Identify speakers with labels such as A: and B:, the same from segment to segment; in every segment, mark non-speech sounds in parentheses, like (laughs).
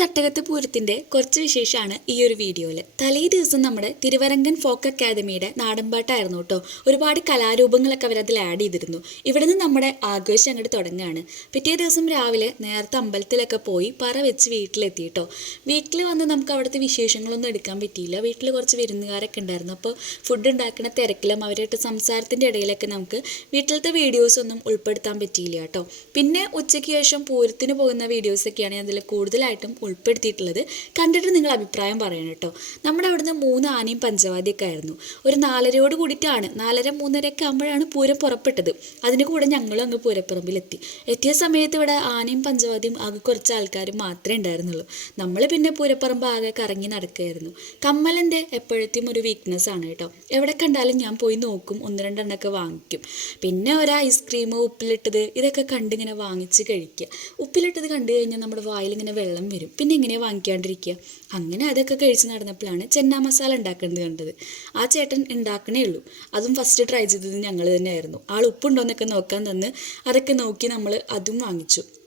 A: തട്ടകത്ത് പൂരത്തിന്റെ കുറച്ച് വിശേഷമാണ് ഈ ഒരു വീഡിയോയിൽ തലേ ദിവസം നമ്മുടെ തിരുവരങ്കൻ ഫോക്ക് അക്കാദമിയുടെ നാടൻപാട്ടായിരുന്നു കേട്ടോ. ഒരുപാട് കലാരൂപങ്ങളൊക്കെ അതിൽ ആഡ് ചെയ്തിരുന്നു. ഇവിടെ നിന്ന് നമ്മുടെ ആഘോഷം അങ്ങോട്ട് തുടങ്ങുകയാണ് പിറ്റേ ദിവസം രാവിലെ നേരത്തെ അമ്പലത്തിലൊക്കെ പോയി പറ വെച്ച് വീട്ടിലെത്തി കേട്ടോ. വീട്ടിൽ വന്ന് നമുക്ക് അവിടുത്തെ വിശേഷങ്ങളൊന്നും എടുക്കാൻ പറ്റിയില്ല. വീട്ടിൽ കുറച്ച് വിരുന്നുകാരൊക്കെ ഉണ്ടായിരുന്നു. അപ്പോൾ ഫുഡ് ഉണ്ടാക്കുന്ന തിരക്കിലും അവരായിട്ട് സംസാരത്തിന്റെ ഇടയിലൊക്കെ നമുക്ക് വീട്ടിലത്തെ വീഡിയോസ് ഒന്നും ഉൾപ്പെടുത്താൻ പറ്റിയില്ല കേട്ടോ. പിന്നെ ഉച്ചയ്ക്ക് ശേഷം പൂരത്തിന് പോകുന്ന വീഡിയോസൊക്കെയാണ് അതിൽ കൂടുതലായിട്ടും ഉൾപ്പെടുത്തിയിട്ടുള്ളത്. കണ്ടിട്ട് നിങ്ങൾ അഭിപ്രായം പറയണം കേട്ടോ. നമ്മുടെ അവിടുന്ന് മൂന്ന് ആനയും പഞ്ചവാദിയൊക്കെ ആയിരുന്നു. ഒരു നാലരയോട് കൂടിയിട്ടാണ്. നാലര മൂന്നരയൊക്കെ ആകുമ്പോഴാണ് പൂരം പുറപ്പെട്ടത്. അതിന് കൂടെ ഞങ്ങളും അങ്ങ് പൂരപ്പറമ്പിലെത്തി. എത്തിയ സമയത്ത് ഇവിടെ ആനയും പഞ്ചവാദിയും ആകെ കുറച്ച് ആൾക്കാർ മാത്രമേ ഉണ്ടായിരുന്നുള്ളൂ. നമ്മൾ പിന്നെ പൂരപ്പറമ്പ് ആകെ കറങ്ങി നടക്കുകയായിരുന്നു. കമ്മലിന്റെ എപ്പോഴത്തെയും ഒരു വീക്ക്നെസ് ആണ് കേട്ടോ. എവിടെ കണ്ടാലും ഞാൻ പോയി നോക്കും ഒന്ന് രണ്ടെണ്ണമൊക്കെ വാങ്ങിക്കും. പിന്നെ ഒരു ഐസ്ക്രീം ഉപ്പിലിട്ടത് ഇതൊക്കെ കണ്ടിങ്ങനെ വാങ്ങിച്ച് കഴിക്കുക. ഉപ്പിലിട്ടത് കണ്ടു കഴിഞ്ഞാൽ നമ്മുടെ വായിൽ ഇങ്ങനെ വെള്ളം വരും. പിന്നെ എങ്ങനെയാണ് വാങ്ങിക്കാണ്ടിരിക്കുക? അങ്ങനെ അതൊക്കെ കഴിച്ച് നടന്നപ്പോഴാണ് ചെന്ന മസാല ഉണ്ടാക്കുന്നത് കണ്ടത്. ആ ചേട്ടൻ ഉണ്ടാക്കണേ ഉള്ളൂ. അതും ഫസ്റ്റ് ട്രൈ ചെയ്തത് ഞങ്ങൾ തന്നെയായിരുന്നു. ആൾ ഉപ്പുണ്ടോയെന്നൊക്കെ നോക്കാൻ തന്ന് അതൊക്കെ നോക്കി നമ്മൾ അതും വാങ്ങിച്ചു.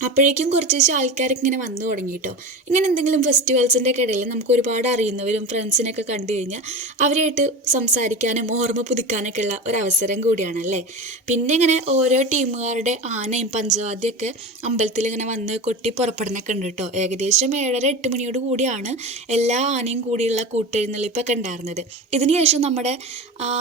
A: അപ്പോഴേക്കും കുറച്ച് ദിവസം ആൾക്കാരൊക്കെ ഇങ്ങനെ വന്നു തുടങ്ങി കേട്ടോ ഇങ്ങനെ എന്തെങ്കിലും ഫെസ്റ്റിവൽസിന്റെ ഒക്കെ ഇടയിൽ നമുക്ക് ഒരുപാട് അറിയുന്നവരും ഫ്രണ്ട്സിനൊക്കെ കണ്ടു കഴിഞ്ഞാൽ അവരായിട്ട് സംസാരിക്കാനും ഓർമ്മ പുതുക്കാനൊക്കെ ഉള്ള ഒരു അവസരം കൂടിയാണല്ലേ പിന്നെ ഇങ്ങനെ ഓരോ ടീമുകാരുടെ ആനയും പഞ്ചവാദ്യമൊക്കെ അമ്പലത്തിൽ ഇങ്ങനെ വന്ന് കൊട്ടി പുറപ്പെടുന്നൊക്കെ ഉണ്ട് കേട്ടോ. ഏകദേശം ഏഴര എട്ട് മണിയോട് കൂടിയാണ് എല്ലാ ആനയും കൂടിയുള്ള കൂട്ടെഴുന്നള്ളിപ്പൊക്കെ ഉണ്ടായിരുന്നത്. ഇതിനുശേഷം നമ്മുടെ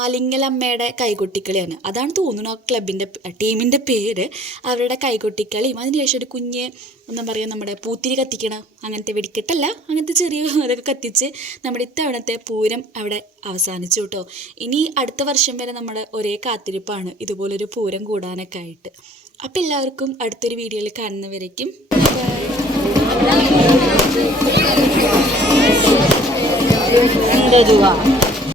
A: ലിംഗലമ്മയുടെ കൈകൊട്ടിക്കളിയാണ്. അതാണ് തോന്നുന്നു ആ ക്ലബിന്റെ ടീമിന്റെ പേര്. അവരുടെ കൈകൊട്ടിക്കളിയും അതിനുശേഷം ഒരു കുഞ്ഞ് എന്താ പറയുക നമ്മുടെ പൂത്തിരി കത്തിക്കണം അങ്ങനത്തെ വെടിക്കെട്ടല്ല അങ്ങനത്തെ ചെറിയ (laughs) അതൊക്കെ കത്തിച്ച് നമ്മുടെ ഇത്തവണത്തെ പൂരം അവിടെ അവസാനിച്ചു കേട്ടോ. ഇനി അടുത്ത വർഷം വരെ നമ്മൾ ഒരേ കാത്തിരിപ്പാണ് ഇതുപോലൊരു പൂരം കൂടാനൊക്കെ ആയിട്ട്. അപ്പം എല്ലാവർക്കും അടുത്തൊരു വീഡിയോയിൽ കാണുന്നവരേക്കും
B: എന്താ